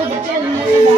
Oh, the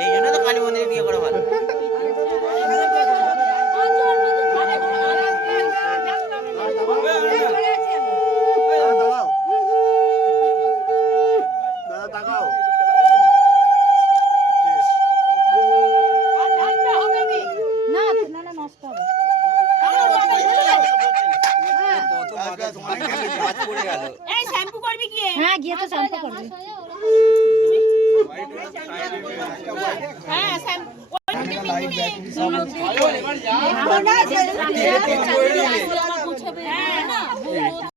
এই জন্য তো কালী মন্দিরে হ্যাঁ গিয়ে তো শ্যাম্পু করবে। হ্যাঁ